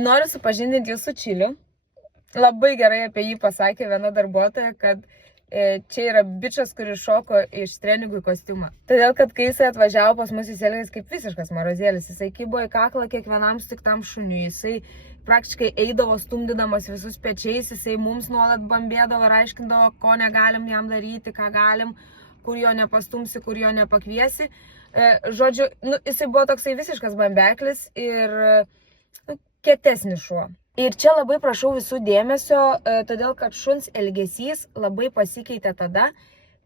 Noriu supažindinti jūs su Čiliu. Labai gerai apie jį pasakė viena darbuotoja, kad čia yra bičas, kuris šoko iš treningų kostiumą. Todėl, kad kai jisai atvažiavo pas mus, jis elgės kaip visiškas marozėlis. Jisai kybo į kaklą kiekvienam sutiktam šuniui. Jisai praktiškai eidavo stumdydamas visus pečiais. Jisai mums nuolat bambėdavo ir aiškindavo, ko negalim jam daryti, ką galim, kur jo nepastumsi, kur jo nepakviesi. Žodžiu, jisai buvo toksai visiškas bambeklis ir kietesnis šuo. Ir čia labai prašau visų dėmesio, todėl kad šuns elgesys labai pasikeitė tada,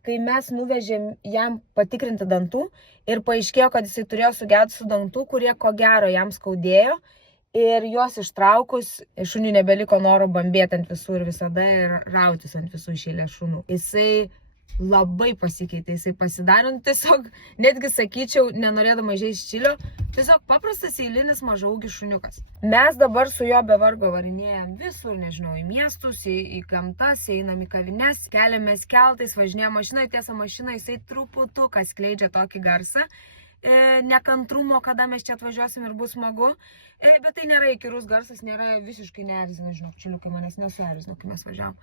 kai mes nuvežėm jam patikrinti dantų ir paaiškėjo, kad jisai turėjo sugedusių dantų, kurie ko gero jam skaudėjo. Ir juos ištraukus, šuniui nebeliko noro bambėti ant visų ir visada ir rautis ant visų iš eilės šunų. Jisai labai pasikeitė, jisai pasidarė, tiesiog, netgi sakyčiau, nenorėdama įžeisti Čilio, tiesiog paprastas eilinis mažaūgis šuniukas. Mes dabar su jo be vargo varinėjam visur, nežinau, į miestus, į gamtas, einam į kavines, keliamės keltais, važinėjam mašiną, tiesa mašina, jisai truputuką skleidžia tokį garsą. Nekantrumo, kada mes čia atvažiuosim ir bus smagu, bet tai nėra įkyrus garsas, nėra visiškai neerzina, žinok, Čiliukai manęs nesuerzino, kai mes važiavom.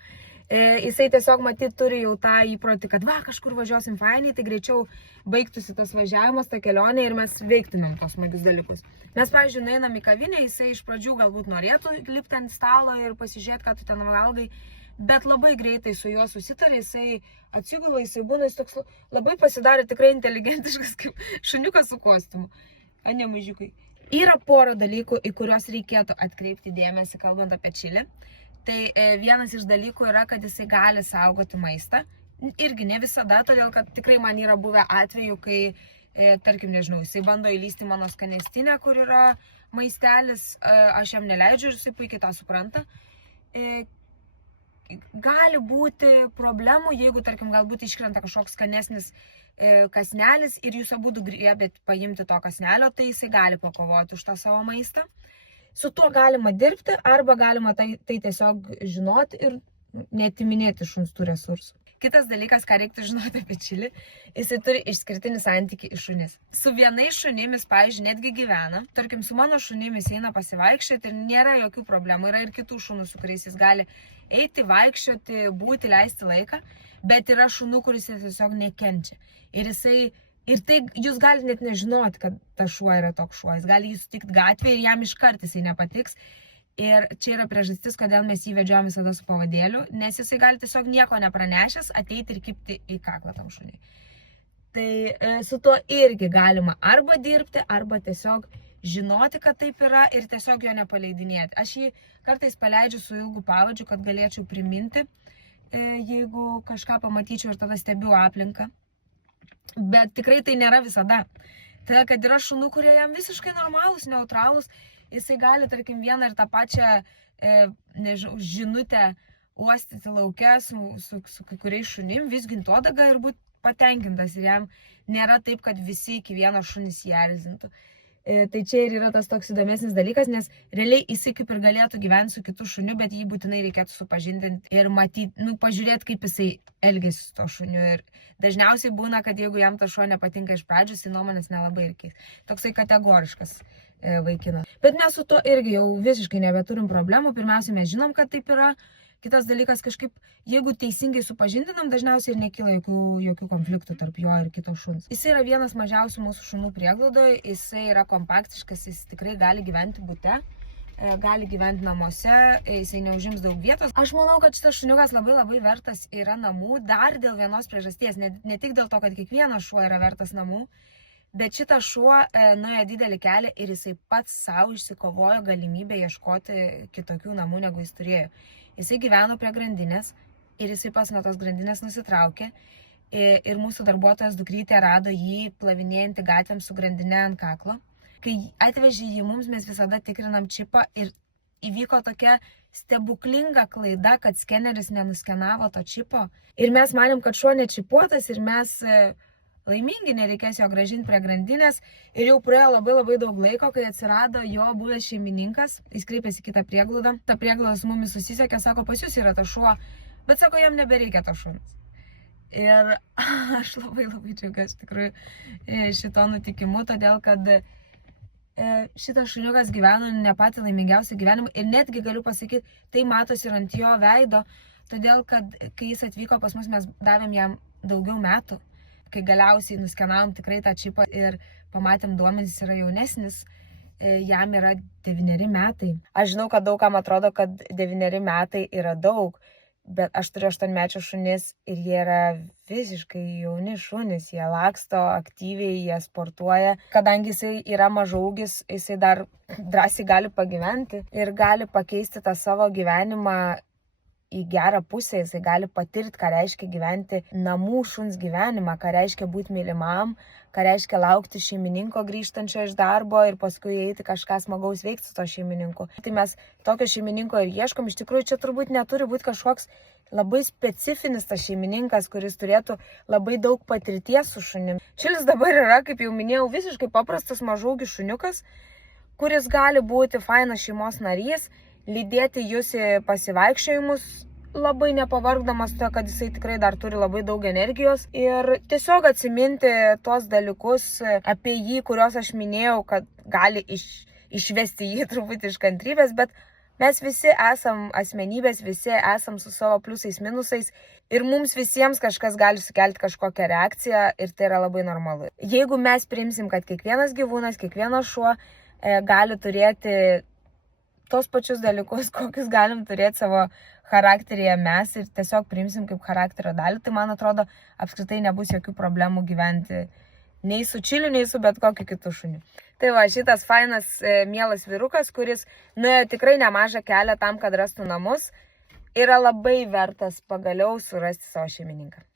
Jisai tiesiog matyt turi jau tą įprotį, kad kažkur važiuosim fainiai, tai greičiau baigtųsi tas važiavimas, ta kelionė ir mes veiktumėm tos smagius dalykus. Mes, pavyzdžiui, nueinam į kavinę, jisai iš pradžių galbūt norėtų lipti ant stalo ir pasižiūrėti, ką tu ten valgai. Bet labai greitai su juo susitarė, jisai atsigula, jisai būna, jis toks labai pasidarė tikrai inteligentiškas kaip šuniukas su kostiumu. Ne mažiukai. Yra pora dalykų, į kuriuos reikėtų atkreipti dėmesį, kalbant apie Čilį. Tai vienas iš dalykų yra, kad jisai gali saugoti maistą. Irgi ne visada, todėl kad tikrai man yra buvę atvejų, kai, tarkim, nežinau, jisai bando įlysti mano skanėstinę, kur yra maistelis, aš jam neleidžiu ir jisai puikiai tą supranta. Gali būti problemų, jeigu, tarkim, galbūt iškrenta kažkoks skanesnis kasnelis ir jūs abudu griebėt paimti to kasnelio, tai jisai gali pakovoti už tą savo maistą. Su tuo galima dirbti arba galima tai tiesiog žinoti ir neatiminėti šuns tų resursų. Kitas dalykas, ką reiktų žinoti apie Čilį, jisai turi išskirtinį santykį iš šunis. Su vienais šunimis, pavyzdžiui, netgi gyvena. Tarkim, su mano šunimis eina pasivaikščioti ir nėra jokių problemų. Yra ir kitų šunų, su kuriais jis gali eiti, vaikščioti, būti, leisti laiką. Bet yra šunų, kuris tiesiog nekenčia. Ir tai jūs galite net nežinoti, kad ta šuo yra toks šuo. Jis gali jį sutikti gatvėje ir jam iškart jisai nepatiks. Ir čia yra priežastis, kodėl mes jį vedžiojam visada su pavadėliu, nes jisai gali tiesiog nieko nepranešęs ateiti ir kibti į kaklą tam šuniui. Tai su tuo irgi galima arba dirbti, arba tiesiog žinoti, kad taip yra ir tiesiog jo nepaleidinėti. Aš jį kartais paleidžiu su ilgu pavadžiu, kad galėčiau priminti, jeigu kažką pamatyčiau ir tada stebiu aplinką. Bet tikrai tai nėra visada. Tai kad yra šunų, kurie jam visiškai normalūs, neutralūs. Jisai gali, tarkim, vieną ir tą pačią žinutę uostyti lauke su kai kuriais šunim, vizginti uodegą ir būti patenkintas. Ir jam nėra taip, kad visi iki vieno šunis jį erzintų. Tai čia ir yra tas toks įdomesnis dalykas, nes realiai jisai kaip ir galėtų gyventi su kitu šuniu, bet jį būtinai reikėtų supažindinti ir matyti, pažiūrėti, kaip jisai elgesi su to šuniu. Ir dažniausiai būna, kad jeigu jam tas šuo nepatinka iš pradžių, jisai nuomonės nelabai ir keis. Toksai kategoriškas vaikinas. Bet mes su to irgi jau visiškai nebeturim problemų. Pirmiausia, mes žinom, kad taip yra. Kitas dalykas, kažkaip, jeigu teisingai supažindinam, dažniausiai ir nekyla jokių konfliktų tarp jo ir kito šuns. Jis yra vienas mažiausių mūsų šunų prieglaudoje, jisai yra kompaktiškas, jis tikrai gali gyventi bute, gali gyventi namuose, jisai neužims daug vietos. Aš manau, kad šitas šuniukas labai vertas yra namų, dar dėl vienos priežasties, ne tik dėl to, kad kiekvienas šuo yra vertas namų, bet šitas šuo nuėjo didelį kelią ir jisai pats savo išsikovojo galimybę ieškoti kitokių namų, negu jis turėjo. Jisai gyveno prie grandinės ir jisai pats nuo tos grandinės nusitraukė ir mūsų darbuotojas dukrytė rado jį plavinėjantį gatvėm su grandinė ant kaklo. Kai atvežė jį mums, mes visada tikrinam čipą ir įvyko tokia stebuklinga klaida, kad skeneris nenuskenavo to čipo. Ir mes manėm, kad šuo nečipuotas ir mes laimingi, nereikės jo grąžinti prie grandinės. Ir jau praėjo labai daug laiko, kai atsirado jo buvęs šeimininkas, jis kreipėsi kitą prieglaudą. Ta prieglauda su mumis susisiekė, sako, pas jūs yra ta šuo, bet sako, jam nebereikia to šuns. Ir aš labai džiaugiuosi tikrųjų šito nutikimu, todėl kad šitas šuniukas gyveno ne patį laimingiausią gyvenimą ir netgi galiu pasakyti, tai matosi ir ant jo veido, todėl kad kai jis atvyko pas mus, mes davėm jam daugiau metų, kai galiausiai nuskenavom tikrai tą čipą ir pamatėm duomenys, yra jaunesnis, jam yra 9 metai. Aš žinau, kad daugam atrodo, kad 9 metai yra daug, bet aš turiu 8-mečius šunis ir jie yra visiškai jauni šunys, jie laksto aktyviai, jie sportuoja. Kadangi jisai yra mažaūgis, jisai dar drąsiai gali pagyventi ir gali pakeisti tą savo gyvenimą į gerą pusę, jisai gali patirti, ką reiškia gyventi namų šuns gyvenimą, ką reiškia būti mylimam, ką reiškia laukti šeimininko grįžtančio iš darbo ir paskui eiti kažką smagaus veikti su to šeimininku. Tai mes tokio šeimininko ir ieškom, iš tikrųjų čia turbūt neturi būti kažkoks labai specifinis tas šeimininkas, kuris turėtų labai daug patirties su šunim. Čilis dabar yra, kaip jau minėjau, visiškai paprastas mažaūgis šuniukas, kuris gali būti fainas šeimos narys, lydėti jūs į pasivaikščiojimus, labai nepavargdamas to, kad jisai tikrai dar turi labai daug energijos ir tiesiog atsiminti tos dalykus apie jį, kuriuos aš minėjau, kad gali išvesti jį truputį iš kantrybės, bet mes visi esam asmenybės, visi esam su savo pliusais, minusais ir mums visiems kažkas gali sukelti kažkokią reakciją ir tai yra labai normalu. Jeigu mes priimsim, kad kiekvienas gyvūnas, kiekvienas šuo gali turėti tos pačius dalykus, kokius galim turėti savo charakteryje mes ir tiesiog priimsim kaip charakterio dalį, tai man atrodo, apskritai nebus jokių problemų gyventi nei su Čiliu, nei su bet kokiu kitu šuniu. Tai va, šitas fainas, mielas vyrukas, kuris nuėjo tikrai nemažą kelią tam, kad rastų namus, yra labai vertas pagaliau surasti savo šeimininką.